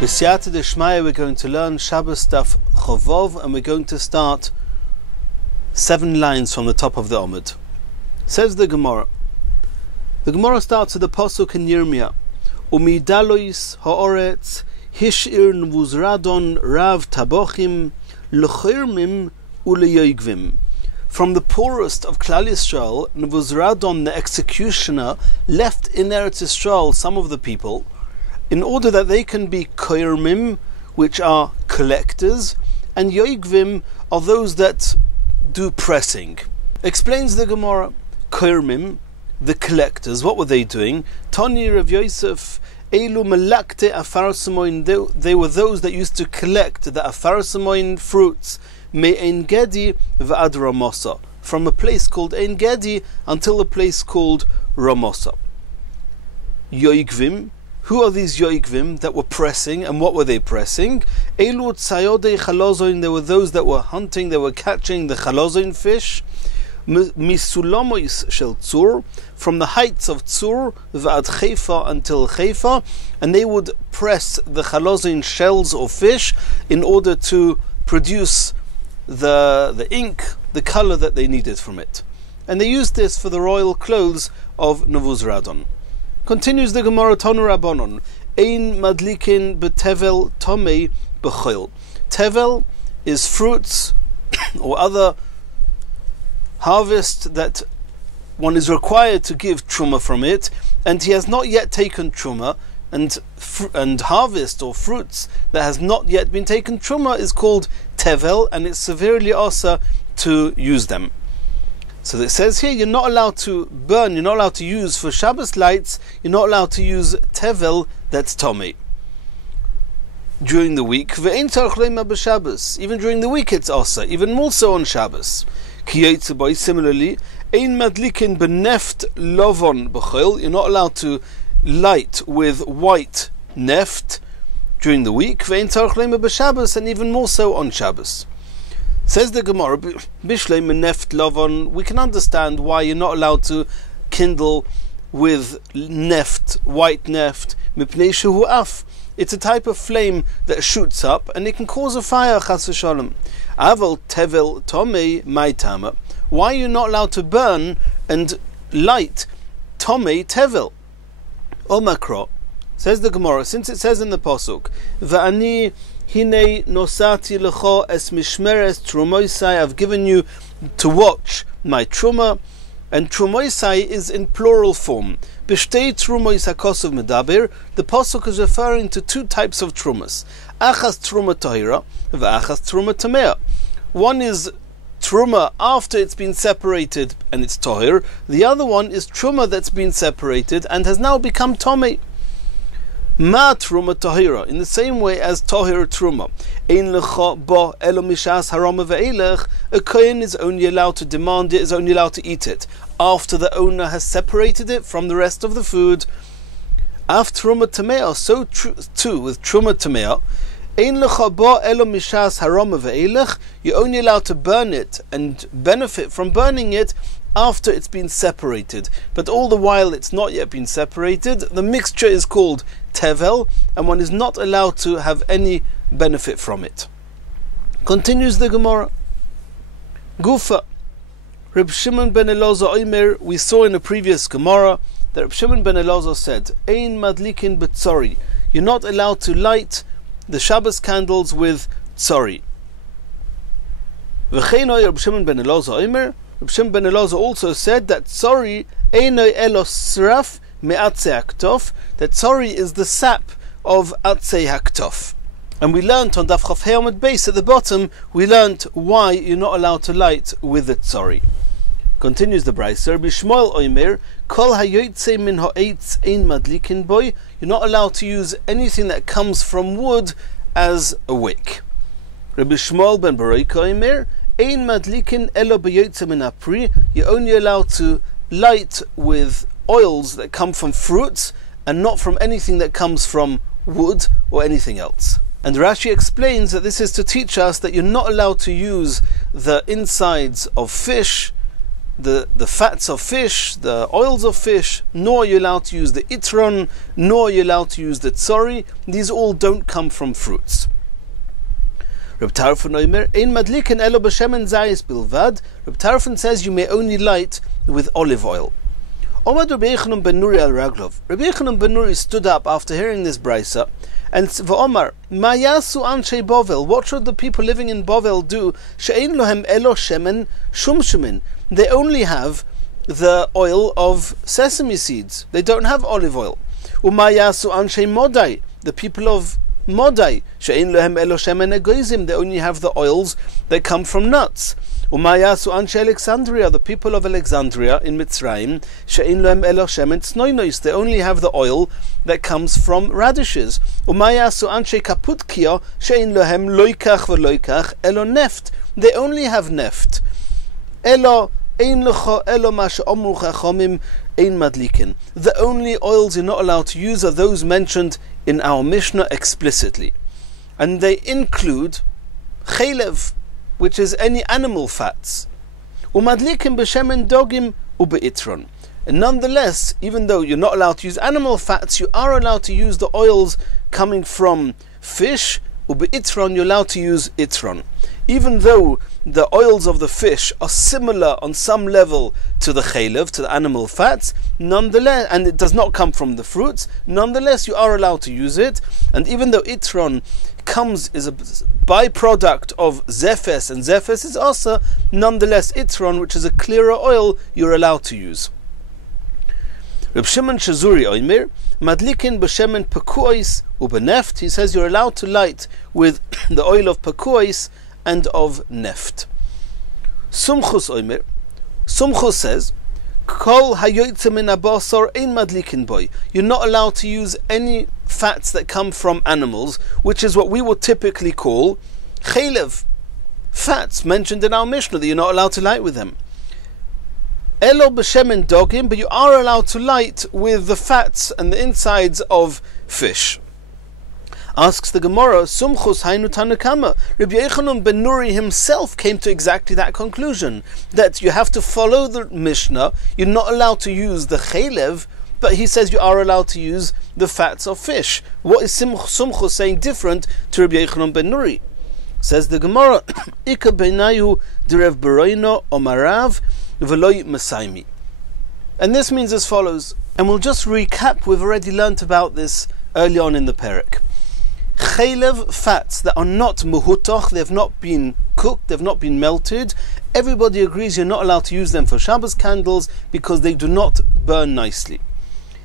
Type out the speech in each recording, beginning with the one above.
B'siyata d'shmaya, we're going to learn Shabbos Daf Chavov, and we're going to start 7 lines from the top of the Amud. Says the Gemara. The Gemara starts with the pasuk in Yirmiyah. Umidalois ha'oretz hishir nvuzradon rav tabochim l'chirmim u'leyoigvim. From the poorest of Klal Yisrael, Nvuzradon, the executioner, left in Eretz Yisrael some of the people, in order that they can be koirmim, which are collectors, and yoigvim are those that do pressing. Explains the Gemara, koirmim, the collectors, what were they doing? Tani Rav Yosef, elu melakte afar samoin, they were those that used to collect the afar samoin fruits, me'ein gedi v'ad ramosa, from a place called Ein Gedi until a place called Ramosa. Yoigvim, who are these yoigvim that were pressing, and what were they pressing? Elu tzayodei chalozoin, there were those that were hunting, they were catching the chalozoin fish. Misulamois shel tzur, from the heights of tzur v'ad chayfa until chayfa, and they would press the chalozoin shells or fish in order to produce the ink, the color that they needed from it. And they used this for the royal clothes of Nvuzradon. Continues the Gemara, Tonu Rabbanon, Ein madlikin betevel tomei b'chol. Tevel is fruits or other harvest that one is required to give truma from it, and he has not yet taken truma, and harvest or fruits that has not yet been taken truma is called tevel, and it's severely asa to use them. So it says here, you're not allowed to burn, you're not allowed to use for Shabbos lights, you're not allowed to use tevel, that's tomei. During the week, even during the week it's asa, even more so on Shabbos. Similarly, ein madlikin beneft lovon b'chol, you're not allowed to light with white neft during the week, and even more so on Shabbos. Says the Gemara, Bishlei neft lovon, we can understand why you're not allowed to kindle with neft, white neft, mipnei shehu af. It's a type of flame that shoots up and it can cause a fire, chas v'shalom. Aval tevel tomei mai tama. Why are you not allowed to burn and light tomei tevel? Omakro, says the Gemara, since it says in the pasuk, Va'ani hine nosati lecho es mishmeres trumoisai, I've given you to watch my truma, and trumoisai is in plural form. Bishtei trumois hakosov medaber, the pasuk is referring to 2 types of trumas. Achas truma tahira, va'achas truma tamea. One is truma after it's been separated and it's tahir. The other one is truma that's been separated and has now become tomei. Ma truma tahira, in the same way as tahir truma. Ein lecha ba elo mishas harama ve'elech, a kohen is only allowed to demand it, is only allowed to eat it after the owner has separated it from the rest of the food. Af truma tamea, so too with truma tamea. Ein lecha ba elo mishas harama ve'elech, you're only allowed to burn it and benefit from burning it after it's been separated, but all the while it's not yet been separated, the mixture is called tevel, and one is not allowed to have any benefit from it. Continues the Gemara. Gufa, Reb Shimon ben Elazar Omer, we saw in a previous Gemara that Reb Shimon ben Elazar said, Ein madlikin b'tzori, you're not allowed to light the Shabbos candles with tzori. V'chein Reb Shimon ben Elazar Omer, Reb Shimon ben Elazar also said that tzori einoi elos sraf me'atzei haktof, that tzori is the sap of atzei haktof. And we learnt on Daf Chaf Hei Amud Beis at the bottom, we learnt why you're not allowed to light with the tzori. Continues the Brayser, Bishmoel Omer, Kol hayotzei min ha'etz ein madlikin boy, you're not allowed to use anything that comes from wood as a wick. Rabbi Shmuel ben Baroika Omer, Ein madlikin elo b'yotzei min ha'pri, you're only allowed to light with oils that come from fruits and not from anything that comes from wood or anything else. And Rashi explains that this is to teach us that you're not allowed to use the insides of fish, the fats of fish, the oils of fish, nor are you allowed to use the itron, nor are you allowed to use the tzori. These all don't come from fruits. Reb Tarfon Omer, Ein madliken elo b'shemen zayis bilvad. Reb Tarfon says you may only light with olive oil. Omad Rabbi Yochanan ben Nuri al Raglov. Rabbi Yochanan ben Nuri stood up after hearing this brisa, and v'omar, Ma yasu anshe Bovel. What should the people living in Bovel do? She'ein lohem elo shemen shum shemen. They only have the oil of sesame seeds. They don't have olive oil. Uma yasu anshe Modai. The people of Modai, she'ein lohem elo shemen egoizim. They only have the oils that come from nuts. Umayasu anshe Alexandria, the people of Alexandria in Mitzrayim, she'ein lohem elo shemen tznoinois. They only have the oil that comes from radishes. Umayasu anshe Kaputkia, she'ein lohem loikach v'loikach elo neft. They only have neft. Elo ein lecho elo ma she'omru chachomim ein madlikin. The only oils you're not allowed to use are those mentioned in our Mishnah explicitly, and they include chelev, which is any animal fats, umadlikim b'shemen dogim ubeitron. And nonetheless, even though you're not allowed to use animal fats, you are allowed to use the oils coming from fish. Ubeitron, you're allowed to use itron. Even though the oils of the fish are similar on some level to the chelev, to the animal fats, nonetheless, and it does not come from the fruits, nonetheless you are allowed to use it. And even though itron is a byproduct of zephes, and zephes is also, nonetheless itron, which is a clearer oil, you're allowed to use. Reb Shimon Shazuri Oimer, Madlikin b'shemen pekuois ubeneft. He says you're allowed to light with the oil of pekuois and of neft. Sumchus Oimer, Sumchus says, Kol hayoytze min abasar ein madlikin boy. You're not allowed to use any fats that come from animals, which is what we would typically call chelev, fats mentioned in our Mishnah, that you're not allowed to light with them. Elo b'shemen dogim, but you are allowed to light with the fats and the insides of fish. Asks the Gemara, Sumchus hainu tanakama. Rabbi Yochanan ben Nuri himself came to exactly that conclusion, that you have to follow the Mishnah. You're not allowed to use the chelev, but he says you are allowed to use the fats of fish. What is Sumchus saying different to Rabbi Yochanan ben Nuri? Says the Gemara, Ika beinayu derev beroino omarav v'loi masaimi. And this means as follows, and we'll just recap, we've already learnt about this early on in the perek. Chelev, fats that are not muhutoch, they've not been cooked, they've not been melted, everybody agrees you're not allowed to use them for Shabbos candles because they do not burn nicely.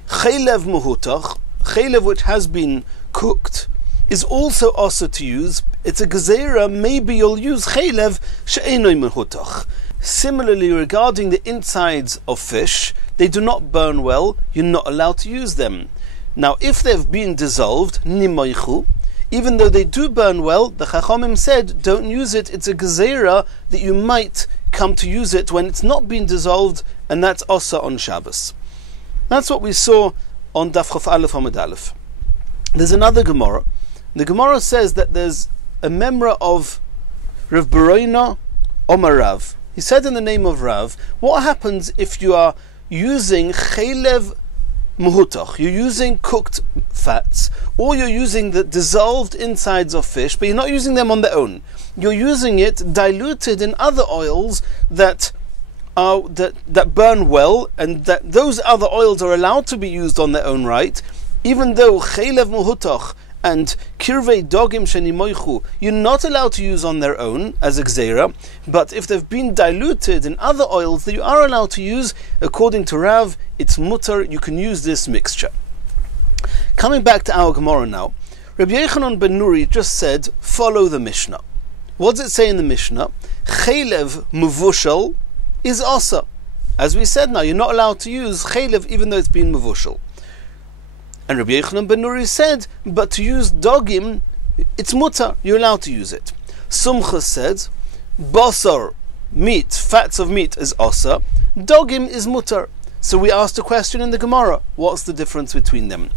Chelev muhutoch, chelev which has been cooked, is also to use. It's a gezerah, maybe you'll use chelev she'enoi muhutoch. Similarly, regarding the insides of fish, they do not burn well, you're not allowed to use them. Now, if they've been dissolved, nimoichu, even though they do burn well, the Chachamim said, don't use it, it's a gezerah that you might come to use it when it's not been dissolved, and that's also on Shabbos. That's what we saw on Daf Chof Aleph Amud Aleph. There's another Gemara. The Gemara says that there's a memra of Rav Beroina Omar Rav. He said in the name of Rav, what happens if you are using chelev muhutach, you're using cooked fats, or you're using the dissolved insides of fish, but you're not using them on their own. You're using it diluted in other oils that burn well, and that those other oils are allowed to be used on their own right, even though chelev muhutach and kirvei dogim shenimoichu you're not allowed to use on their own as a gzeira, but if they've been diluted in other oils that you are allowed to use, according to Rav, it's mutter, you can use this mixture. Coming back to our Gemara now, Rabbi Yochanan ben Nuri just said, follow the Mishnah. What does it say in the Mishnah? Chelev muvushal is asa. As we said now, you're not allowed to use chelev even though it's been muvushal. And Rabbi Yochanan ben Nuri said, but to use dogim, it's mutter, you're allowed to use it. Sumcha said, basar, meat, fats of meat is asa, dogim is mutter. So we asked a question in the Gemara, what's the difference between them?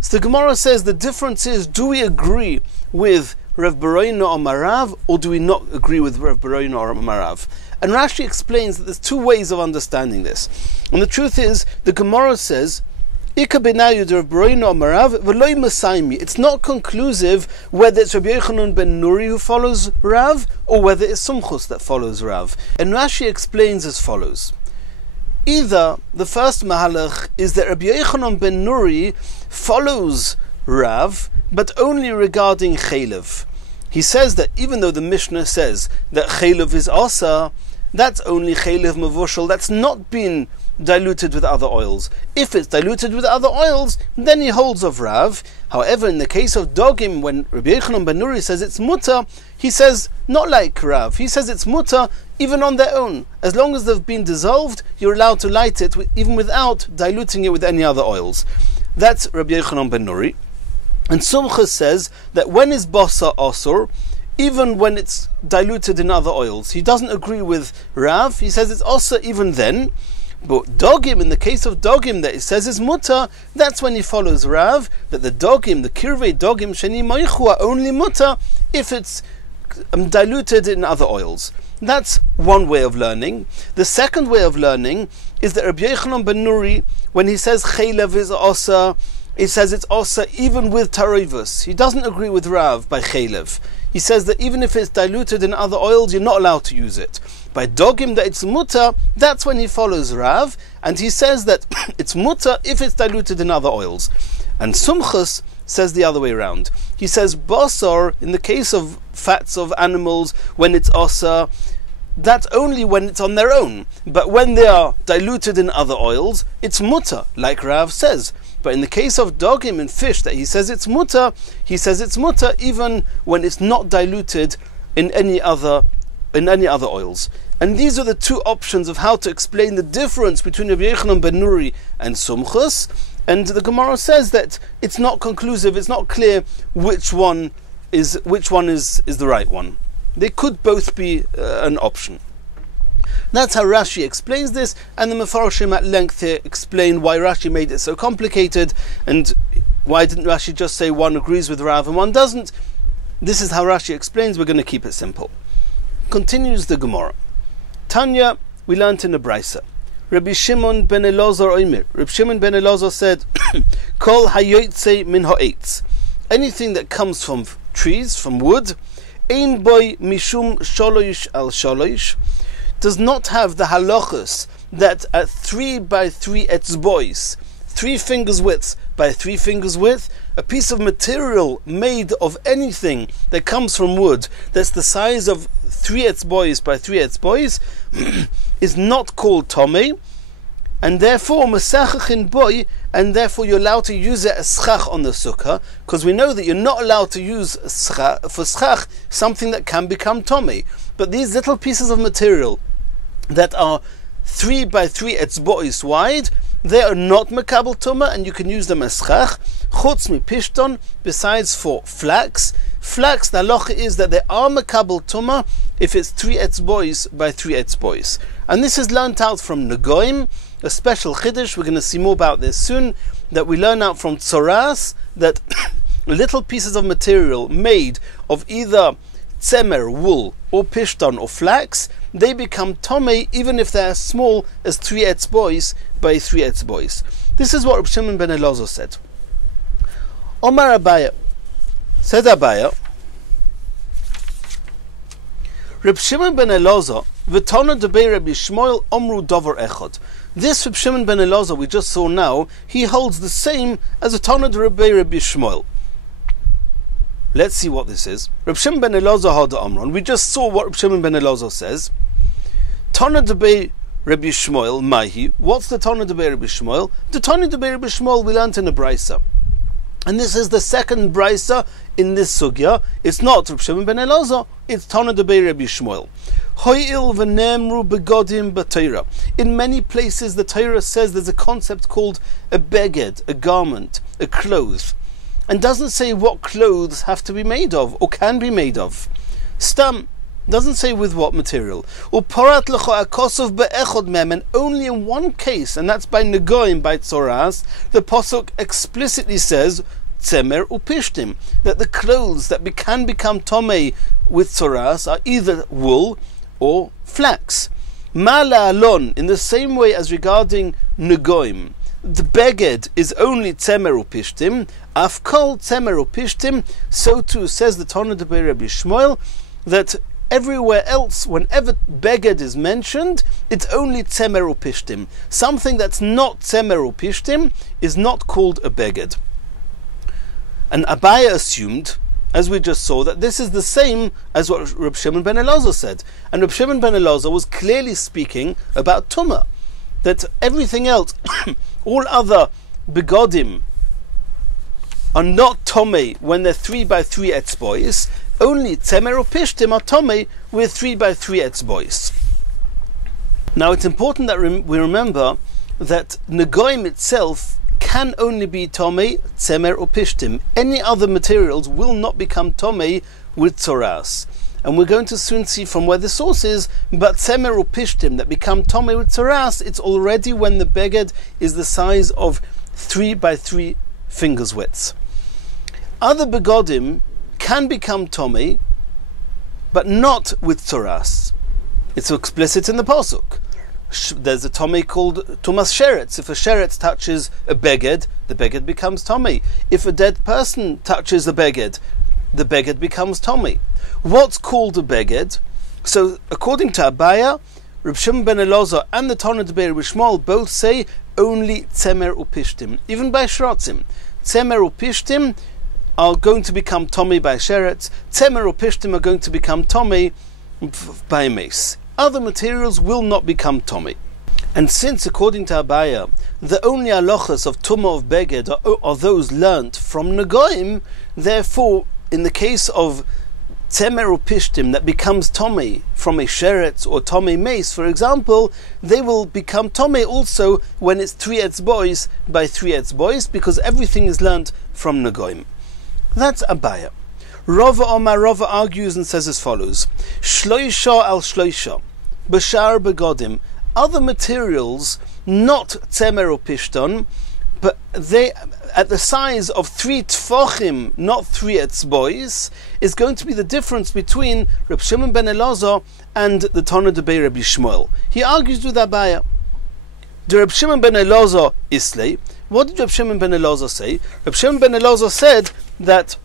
So the Gemara says the difference is, do we agree with Rav Beroina or Marav, or do we not agree with Rav Beroina or Marav? And Rashi explains that there's two ways of understanding this. And the truth is, the Gemara says, it's not conclusive whether it's Rabbi Yochanan ben Nuri who follows Rav or whether it's Sumchus that follows Rav. And Rashi explains as follows. Either the first mahalach is that Rabbi Yochanan ben Nuri follows Rav, but only regarding Chaylev. He says that even though the Mishnah says that Chaylev is Asa, that's only Chaylev Mavushal, that's not been diluted with other oils. If it's diluted with other oils, then he holds of Rav. However, in the case of Dogim, when Rabbi Yochanan ben Nuri says it's mutter, he says not like Rav. He says it's mutter even on their own. As long as they've been dissolved, you're allowed to light it even without diluting it with any other oils. That's Rabbi Yochanan ben Nuri. And Sumchus says that when is Basa Asur, even when it's diluted in other oils. He doesn't agree with Rav. He says it's Asa even then. But Dogim, in the case of Dogim that it says is Mutter, that's when he follows Rav, that the Dogim, the Kirvei Dogim Sheni Moichu are only Mutter if it's diluted in other oils. That's one way of learning. The second way of learning is that Rabbi Yochanan ben Nuri, when he says Chaylev is Asa, he says it's Asa even with Taroivus. He doesn't agree with Rav by Chaylev. He says that even if it's diluted in other oils, you're not allowed to use it. By Dogim that it's mutter, that's when he follows Rav, and he says that it's mutter if it's diluted in other oils. And Sumchus says the other way around. He says basar, in the case of fats of animals, when it's asa, that's only when it's on their own. But when they are diluted in other oils, it's mutter, like Rav says. But in the case of Dogim and fish that he says it's mutter even when it's not diluted in any other oils. And these are the two options of how to explain the difference between Rabbi Yochanan ben Nuri and Sumchus. And the Gemara says that it's not conclusive, it's not clear which one is the right one. They could both be an option. That's how Rashi explains this, and the Mefarshim at length here explain why Rashi made it so complicated, and why didn't Rashi just say one agrees with Rav and one doesn't. This is how Rashi explains. We're going to keep it simple. Continues the Gemara. Tanya, we learnt in the Brisa. Rabbi Shimon ben Elazar Omer. Rabbi Shimon ben Elazar said, Kol hayotzei min ha'etz. Anything that comes from trees, from wood, ein boy mishum sholosh al sholosh, does not have the halachas that at 3 by 3 etzbois, 3 fingers width by 3 fingers width, a piece of material made of anything that comes from wood that's the size of 3 etzbois by 3 etzbois is not called tomei, and therefore mesachachin boy, and therefore you're allowed to use it as schach on the sukkah, because we know that you're not allowed to use for schach something that can become tomei. But these little pieces of material that are 3 by 3 etzbois wide, they are not mekabel tumah, and you can use them as schach. Chutz mi pishton, besides for flax. Flax, the halacha is that they are mekabel tumah if it's 3 etzbois by 3 etzbois. And this is learnt out from Negoim, a special chiddush. We're going to see more about this soon, that we learn out from Tzoras, that little pieces of material made of either tzemer, wool, or pishton, or flax, they become tomei even if they are as small as 3 etzbois by 3 etzbois. This is what Reb Shimon ben Elazar said. Omar Abaya, said Abaya, Reb Shimon ben Elazar, v'tana debei Rabbi Shmuel omru davar echad. This Reb Shimon ben Elazar we just saw now, he holds the same as the Tana debei Rabbi Shmuel. Let's see what this is. Reb Shimon ben Elazar had Amron. We just saw what Reb Shimon ben Elazar says. Tana debei Rabbi Shmuel, Mahi. What's the Tana debei Rabbi Shmuel? The Tana debei Rabbi Shmuel we learnt in the Brisa. And this is the second Brisa in this sugya. It's not Reb Shimon ben Elazar, it's Tana debei Rabbi Shmuel. Ho'il v'nemru begodim b'Torah. In many places the Torah says there's a concept called a beged, a garment, a cloth, and doesn't say what clothes have to be made of or can be made of. Stam doesn't say with what material. Uparat lecha akosov be'echod mem, and only in one case, and that's by Negoim, by Tzoras, the pasuk explicitly says tzemer upishtim, that the clothes that can become tomei with Tzoras are either wool or flax. Ma la'alon, in the same way as regarding negoim, the beged is only tzemer upishtim, afkol tzemer upishtim, so too says the Tana de Rabbi Shmuel, that everywhere else, whenever beged is mentioned, it's only tzemer upishtim. Something that's not tzemer upishtim is not called a beged. And Abaya assumed, as we just saw, that this is the same as what Reb Shimon ben Elazar said. And Reb Shimon ben Elazar was clearly speaking about Tumah, that everything else, all other begodim, are not Tomei when they're 3 by 3 etzbois. Only Tzemer Upishtim are Tomei with 3 by 3 etzbois. Now it's important that we remember that Negoim itself can only be Tomei, Tzemer Upishtim. Any other materials will not become Tomei with Tzoras. And we're going to soon see from where the source is, but Tzemer Upishtim that become Tomei with Tzoras, it's already when the beged is the size of 3 by 3 fingers widths. Other begodim can become Tomei, but not with Tzoras. It's explicit in the Pasuk. There's a Tomei called Tumas Sheretz. If a Sheretz touches a beged, the beged becomes Tomei. If a dead person touches the beged becomes Tomei. What's called a beged? So, according to Abaya, Reb Shimon ben Elazar and the Tana de Rabbi Shmuel both say only Tzemer Upishtim. Even by Shratzim, Tzemer Upishtim are going to become Tomei by Sheretz. Tzemer Upishtim are going to become Tomei by mace. Other materials will not become Tomei. And since, according to Abaya, the only halachas of Tumah of Beged are those learnt from Negoim, therefore, in the case of Tzemer Upishtim that becomes Tomei from a Sheretz or Tomei mace, for example, they will become Tomei also when it's 3 etzbois by 3 etzbois, because everything is learnt from Negoim. That's Abaya. Rava Omar Rava argues and says as follows: Shloisha al Shloisha, Bashar Begodim, other materials, not Tzemer Upishton, but they at the size of 3 tfochim, not 3 etzbois, is going to be the difference between Reb Shimon ben Elazar and the Tana de Rabbi Shmuel. He argues with Abaya. The Reb Shimon ben Elazar Islay. What did Reb Shimon ben Elazar say? Reb Shimon ben Elazar said that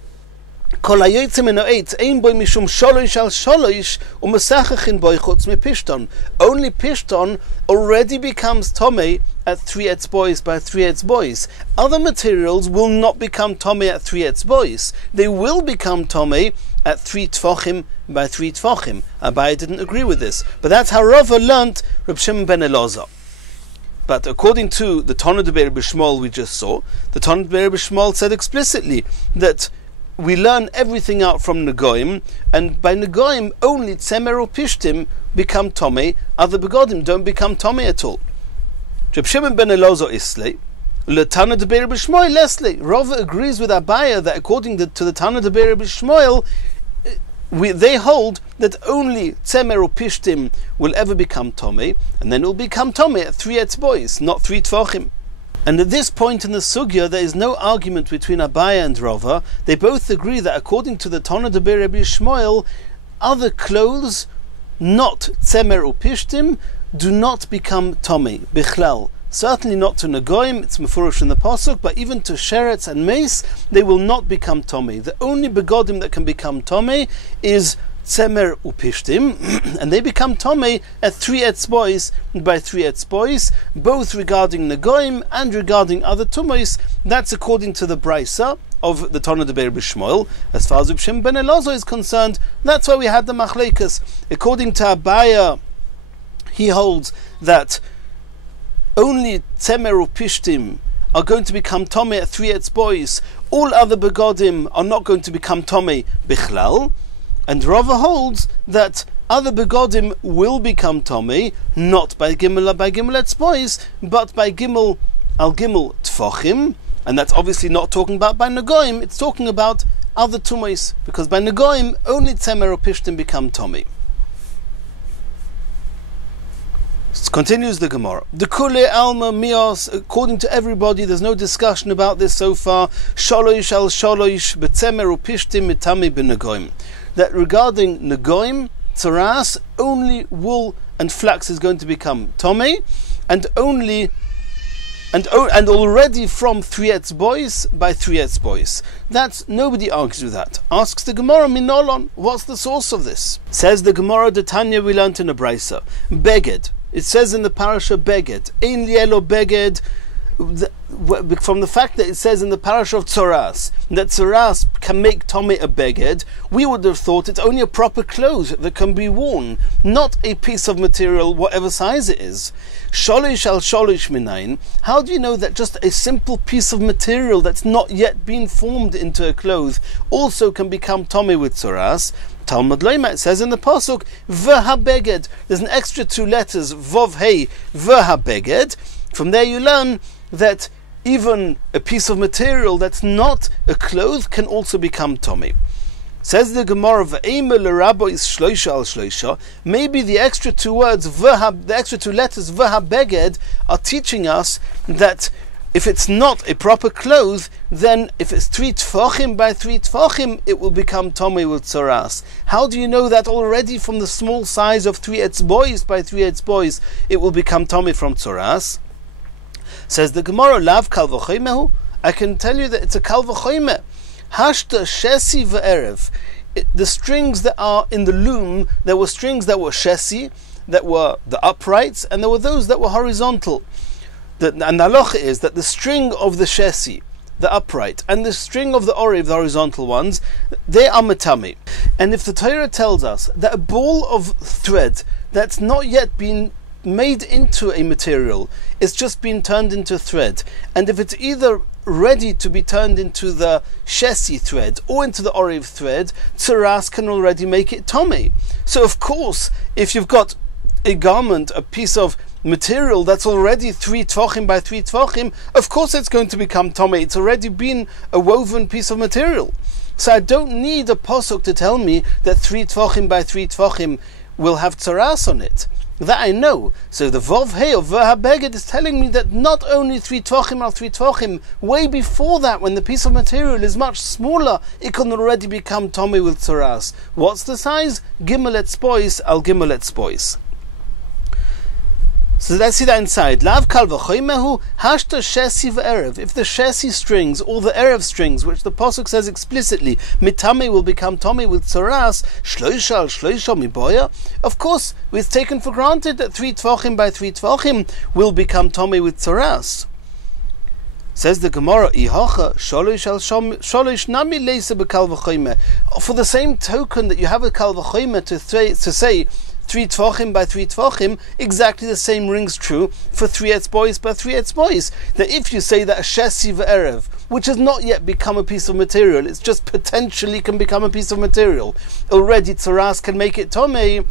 Kol hayotzim min ha'etz ein boi mishum sholosh al sholosh u'mesachachin boi chutz mipishton. Only pishton already becomes tomei at 3 etzbois by 3 etzbois. Other materials will not become tomei at 3 etzbois. They will become tomei at 3 tfochim by 3 tfochim. Abai didn't agree with this, but that's how Rava learnt Reb Shimon ben Elazar. But according to the Tana de Rabbi Shmuel we just saw, the Tana de Rabbi Shmuel said explicitly that we learn everything out from Negoim, and by Negoim only Tzemer Upishtim become Tomei, other begodim don't become Tomei at all. Reb Shimon ben Elazar Islay, Le Tana de Rabbi Shmuel Leslie. Rava agrees with Abaya that according to the Tana de Rabbi Shmuel, they hold that only Tzemer Upishtim will ever become Tomei, and then it will become Tomei at 3 etzbois, not 3 tfochim. And at this point in the sugya, there is no argument between Abaya and Rava. They both agree that according to the Tana de Rabbi Shmuel, other clothes, not Tzemer Upishtim, do not become Tomei, Bichlal. Certainly not to Negoim, it's Mefurish in the Pasuk, but even to Sheretz and Mace, they will not become Tomei. The only begodim that can become Tomei is Tzemer Upishtim, and they become Tomei at 3 etzbois by 3 etzbois, both regarding Negoim and regarding other Tumois. That's according to the Brisa of the Tana de Rabbi Shmuel. As far as Reb Shimon ben Elazar is concerned, that's why we had the Machleikas. According to Abaya, he holds that only Tzemer Upishtim are going to become Tomei at 3 etzbois. All other begodim are not going to become Tomei Bichlal. And Rava holds that other begodim will become Tomei, not by Gimel etzbois, but by Gimel al Gimel tfochim, and that's obviously not talking about by Negoim, it's talking about other Tumois, because by Negoim only Tzemer Upishtim become Tomei. Continues the Gemara. The Kule Alma Mios, according to everybody, there's no discussion about this so far. Sholosh al Sholosh, Betzemer Upishtim Mitami B'Negoim. That regarding Negoim, tzaras, only wool and flax is going to become tomei, and already from 3 etzbois by 3 etzbois. That's, nobody argues with that. Asks the Gemara, Minolon, what's the source of this? Says the Gemara, the Tanya we learnt in a brisa. Beged. It says in the parasha Beged. Ein lielo Beged. From the fact that it says in the parasha of Tzoras that Tzoras can make Tomei a beged, we would have thought it's only a proper clothes that can be worn, not a piece of material, whatever size it is. Sholish al sholish minayin. How do you know that just a simple piece of material that's not yet been formed into a cloth also can become Tomei with Tzoras? Tלמוד Lema, it says in the pasuk v'habeged. There's an extra 2 letters, vov hey v'habeged. From there you learn that even a piece of material that's not a cloth can also become tomei. Says the Gemara, "V'eimer l'rabo is shloisha al shloisha." Maybe the extra 2 words, the extra 2 letters, v'habeged, are teaching us that if it's not a proper cloth, then if it's 3 tfachim by 3 tfachim, it will become tomei with tzaras. How do you know that already from the small size of 3 etzbois by 3 etzbois, it will become tomei from tzaras? Says the Gemara, Lav kal v'choymehu. I can tell you that it's a kal v'choyme. Hashta shesi v'erev. The strings that are in the loom, there were strings that were shesi, that were the uprights, and there were those that were horizontal. And the halacha is that the string of the shesi, the upright, and the string of the ori, the horizontal ones, they are metame. And if the Torah tells us that a ball of thread that's not yet been made into a material, it's just been turned into thread, and if it's either ready to be turned into the shesi thread or into the oriv thread, tzaras can already make it tomei. So of course, if you've got a garment, a piece of material that's already 3 tvachim by 3 tvachim, of course it's going to become tomei. It's already been a woven piece of material. So I don't need a posuk to tell me that 3 tvachim by 3 tvachim will have tzaras on it. That I know. So the Vov Hey of V'habeged is telling me that not only 3 tvachim are 3 tvachim, way before that, when the piece of material is much smaller, it can already become tomei with tzaras. What's the size? Gimel etzbois al gimel etzbois. So let's see that inside. Lav kal v'choymehu hashta shesi v'erev. If the shesi strings or the erev strings, which the pasuk says explicitly, mitame will become tomei with tzaras, shloisha al shloisha miboya. Of course, it's taken for granted that 3 tvachim by 3 tvachim will become tomei with tzaras. Says the Gemara, Ihacha sholish al sholish nami leisa b'kal v'choyme. For the same token that you have a kal v'choyme to say 3 tvachim by 3 tvachim, exactly the same rings true for 3 etzbois by 3 etzbois. That if you say that a shesi v'erev, which has not yet become a piece of material, it's just potentially can become a piece of material, already tzaras can make it tomei.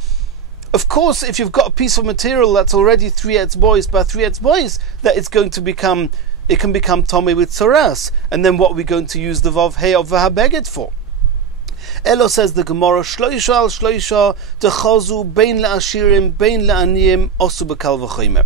Of course, if you've got a piece of material that's already 3 etzbois by 3 etzbois, that it's going to become, it can become tomei with tzaras. And then what are we going to use the vav hey of v'habeged for? Elo, says the Gemara, shloisha al shloisha dechazu bein la'ashirim bein la'aniyim osu b'kal v'choyme.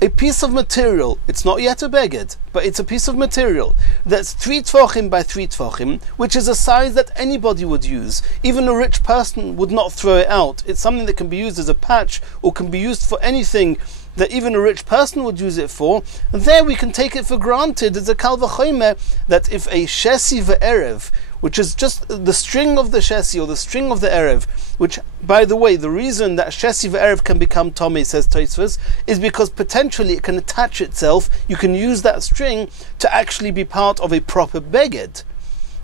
A piece of material, it's not yet a beged, but it's a piece of material that's 3 tvachim by 3 tvachim, which is a size that anybody would use. Even a rich person would not throw it out. It's something that can be used as a patch or can be used for anything that even a rich person would use it for. And there we can take it for granted as a kal v'choyme that if a shesi v'erev, which is just the string of the shesi or the string of the erev, which, by the way, the reason that shesi v'erev can become tomei, says Tosfos, is because potentially it can attach itself. You can use that string to actually be part of a proper beged.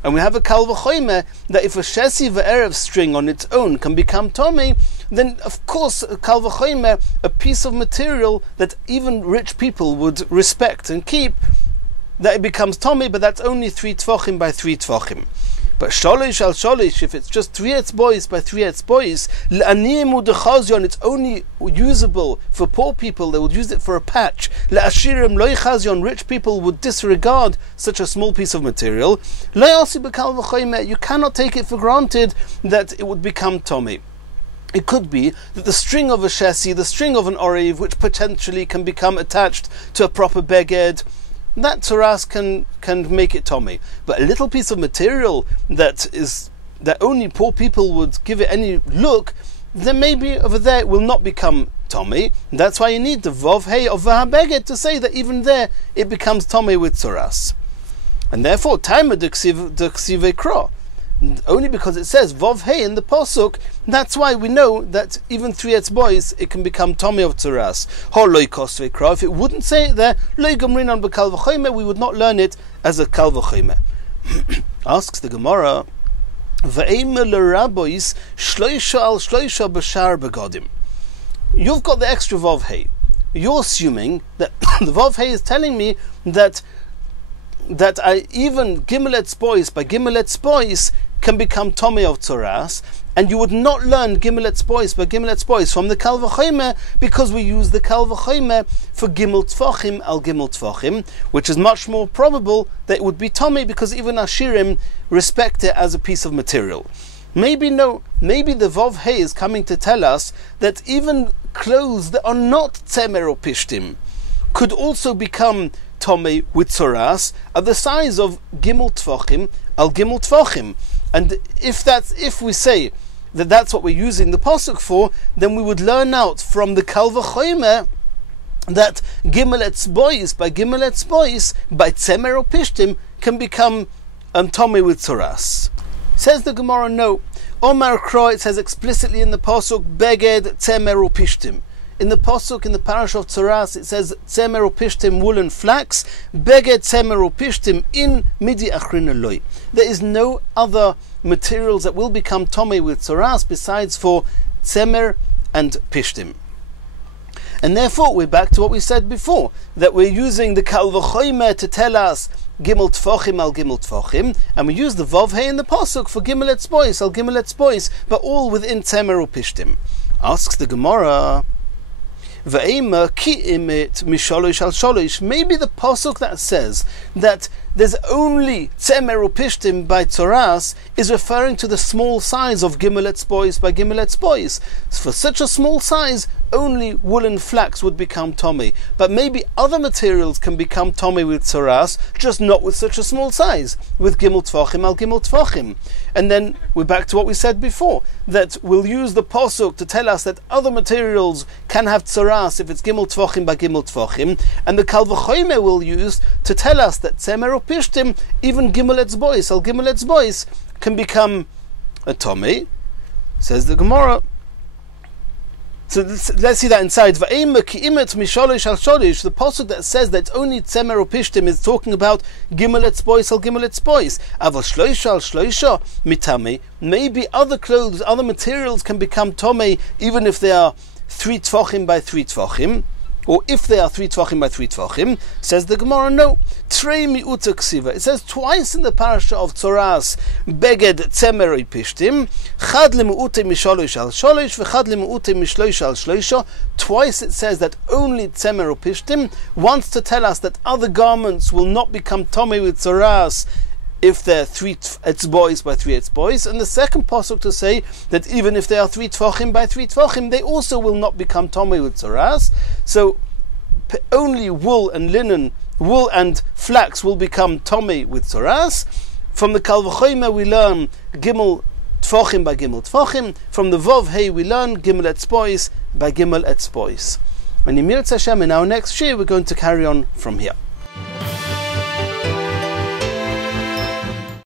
And we have a kal v'choyme that if a shesi v'erev string on its own can become tomei, then of course a kal v'choyme, a piece of material that even rich people would respect and keep, that it becomes tomei, but that's only 3 tvachim by 3 tvachim. But sholish al sholish, if it's just 3 etzbois by 3 etzbois, l'aniyim u'dechazion, it's only usable for poor people. They would use it for a patch. L'ashirim lo yichazion, rich people would disregard such a small piece of material. Lo yasi b'kal v'choyme, you cannot take it for granted that it would become tomei. It could be that the string of a shesi, the string of an oriv, which potentially can become attached to a proper beged, that tzaras can make it tomei. But a little piece of material that only poor people would give it any look, then maybe over there it will not become Tomei. That's why you need the Vov Hey of Vahabeged to say that even there it becomes Tomei with Tzoras. And therefore, Taima D'Ksive Kro, only because it says Vov Hey in the Pasuk, that's why we know that even 3 boys it can become Tomei of Tzoras. Ho Loi Kosve Kro, if it wouldn't say it there, Loi Gomrinan B'Kal V'Choyme, we would not learn it as a Kal V'Choyme. Asks the Gemara, V'Eimer L'Rabois Shloisha Al Shloisha B'Shar B'Godim. You've got the extra Vov Hey. You're assuming that the Vov Hey is telling me that I even Gimelet boys by Gimelet boys can become Tomei of Tzoras, and you would not learn Gimelet boys by Gimelet boys from the Kal V'Choyme because we use the Kal V'Choyme for Gimel Tfachim al Gimel Tfachim, which is much more probable that it would be Tomei because even Ashirim respect it as a piece of material. Maybe the Vov Hey is coming to tell us that even clothes that are not Tzemer or Pishtim could also become Tomei with Tzoras at the size of Gimel Tfachim al Gimel Tfachim. And if we say that that's what we're using the Pasuk for, then we would learn out from the Kal V'Choyme that Gimel Etzbois by Gimel Etzbois by Tzemer or Pishtim can become Tomei with Tzoras. Says the Gemara, no. Omar Kro, it says explicitly in the Pasuk, Beged Tzemer or Pishtim. In the Pasuk, in the parish of Tzoras, it says Tzemer or Pishtim, wool and flax, Beged Tzemer or Pishtim in Midi Achrin Eloi. There is no other materials that will become Tomei with Tzoras besides for Tzemer and Pishtim. And therefore, we're back to what we said before, that we're using the Kal V'Choyme to tell us Gimel Tfachim al Gimel Tfachim, and we use the Vov Hey in the Pasuk for Gimel Etzbois al Gimel Etzbois, but all within Tzemer or Pishtim. Asks the Gemara, V'Eimer ki imit misholosh al sholosh. Maybe the pasuk that says that there's only Tzemer or Pishtim by Tzoras is referring to the small size of Gimel Etzbois by Gimel Etzbois. For such a small size, only wool and flax would become Tomei. But maybe other materials can become Tomei with Tzoras, just not with such a small size, with Gimel Tfachim al Gimel Tfachim. And then we're back to what we said before, that we'll use the pasuk to tell us that other materials can have Tzoras if it's Gimel Tfachim by Gimel Tfachim, and the Kal V'Choyme will use to tell us that Tzemer or Pishtim, even Gimel Etzbois al Gimel Etzbois, can become a Tomei. Says the Gemara. So let's see that inside. The pasuk that says that only Tzemer or Pishtim is talking about Gimel Etzbois al Gimel Etzbois. Aval Shloisha al Shloisha mitame. Maybe other clothes, other materials can become Tomei even if they are 3 Tfachim by 3 Tfachim. Or if they are 3 Tvachim by 3 Tvachim, says the Gemara, no. Trei mi'uta ksiva. It says twice in the parasha of Tzoras, Beged Tzemer Pishtim, Chad le'mu'ute misholosh al sholosh, v'chad le'mu'ute mishlosh al shlosha. Twice it says that only Tzemer Pishtim wants to tell us that other garments will not become Tomei with Tzoras if they're 3 etzbois by 3 etzbois, and the second pasuk to say that even if they are 3 Tvachim by 3 Tvachim, they also will not become Tomei with Tzoras. So only wool and linen, wool and flax will become Tomei with Tzoras. From the Kal V'Choyme we learn Gimel Tfachim by Gimel Tfachim. From the Vov Hey we learn Gimel Etzbois by Gimel Etzbois. And in Mir Hashem, in our next shir, we're going to carry on from here.